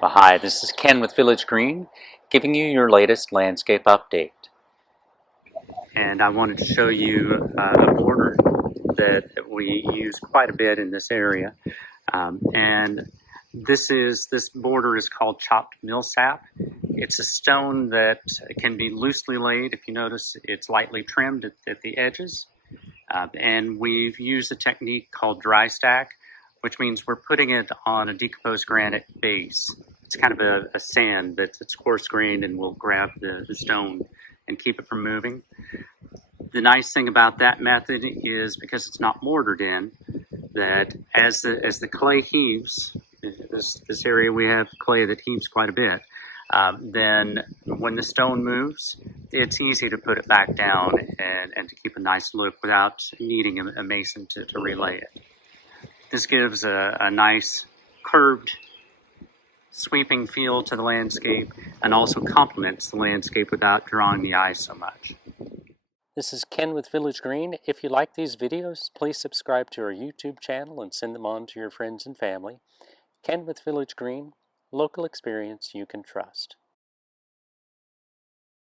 Well, hi, this is Ken with Village Green, giving you your latest landscape update. And I wanted to show you a border that we use quite a bit in this area. And this border is called chopped milsap. It's a stone that can be loosely laid. If you notice, it's lightly trimmed at the edges. And we've used a technique called dry stack, which means we're putting it on a decomposed granite base. It's kind of a sand that's coarse grained and will grab the stone and keep it from moving. The nice thing about that method is because it's not mortared in, that as the clay heaves, this area we have clay that heaves quite a bit, then when the stone moves, it's easy to put it back down and to keep a nice look without needing a mason to relay it. This gives a nice curved, sweeping feel to the landscape and also complements the landscape without drawing the eye so much. This is Ken with Village Green. If you like these videos, please subscribe to our YouTube channel and send them on to your friends and family. Ken with Village Green, local experience you can trust.